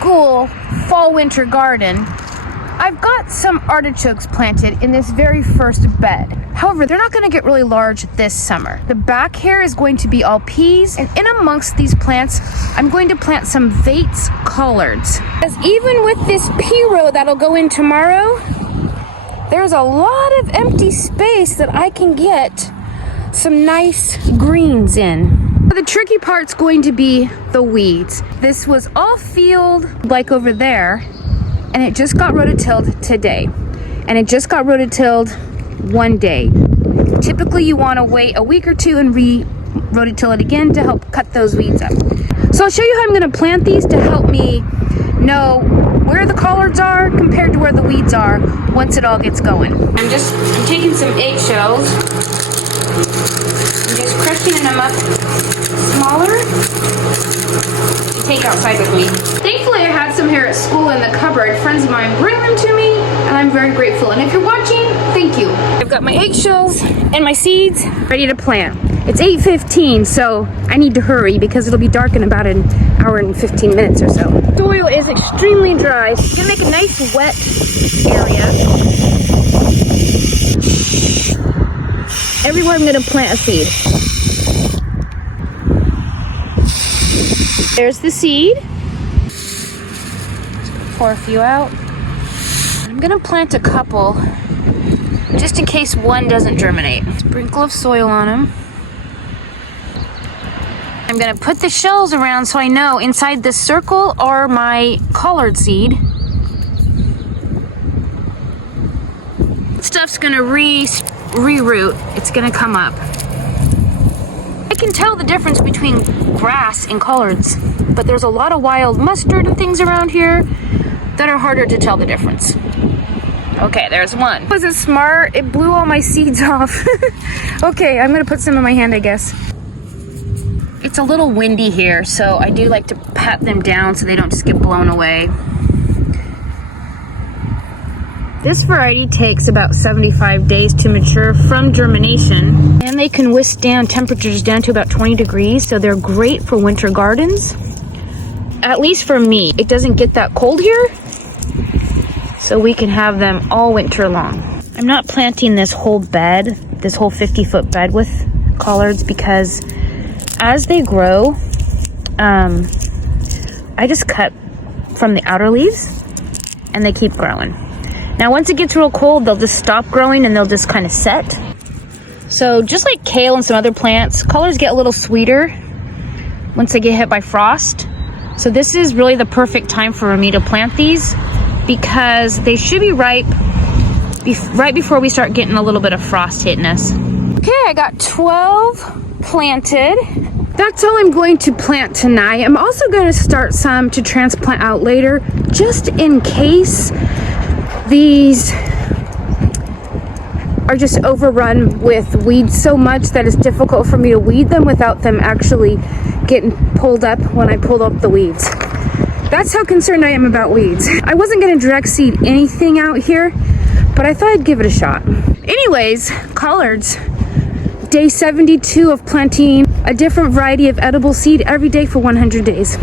typical fall winter garden, I've got some artichokes planted in this very first bed. However, they're not going to get really large this summer. The back here is going to be all peas, and in amongst these plants, I'm going to plant some Vates collards. As even with this pea row that'll go in tomorrow, there's a lot of empty space that I can get some nice greens in. The tricky part's going to be the weeds. This was all field like over there, and it just got rototilled today. And it just got rototilled one day. Typically you want to wait a week or two and rototill it again to help cut those weeds up. So I'll show you how I'm going to plant these to help me know where the collards are compared to where the weeds are once it all gets going. I'm taking some eggshells. I'm just crushing them up smaller to take outside with me. Thankfully I had some here at school in the cupboard. Friends of mine bring them to me, and I'm very grateful. And if you're watching, thank you. I've got my eggshells and my seeds ready to plant. It's 8:15, so I need to hurry because it'll be dark in about an hour and 15 minutes or so. Soil is extremely dry. I'm gonna make a nice wet area. Everywhere I'm gonna plant a seed. There's the seed. Just gonna pour a few out. I'm gonna plant a couple just in case one doesn't germinate. Sprinkle of soil on them. I'm gonna put the shells around so I know inside this circle are my collard seed. Stuff's gonna re-root. It's gonna come up. I can tell the difference between grass and collards, but there's a lot of wild mustard and things around here that are harder to tell the difference. Okay, there's one. Was it smart? It blew all my seeds off. Okay, I'm gonna put some in my hand, I guess. It's a little windy here, so I do like to pat them down so they don't just get blown away. This variety takes about 75 days to mature from germination, and they can withstand temperatures down to about 20 degrees, so they're great for winter gardens. At least for me, it doesn't get that cold here, so we can have them all winter long. I'm not planting this whole bed, this whole 50-foot bed with collards because as they grow, I just cut from the outer leaves and they keep growing. Now, once it gets real cold, they'll just stop growing and they'll just kind of set. So just like kale and some other plants, collards get a little sweeter once they get hit by frost. So this is really the perfect time for me to plant these because they should be ripe right before we start getting a little bit of frost hitting us. Okay, I got 12 planted. That's all I'm going to plant tonight. I'm also going to start some to transplant out later, just in case these are just overrun with weeds so much that it's difficult for me to weed them without them actually getting pulled up when I pull up the weeds. That's how concerned I am about weeds. I wasn't going to direct seed anything out here, but I thought I'd give it a shot. Anyways, collards. Day 72 of planting a different variety of edible seed every day for 100 days.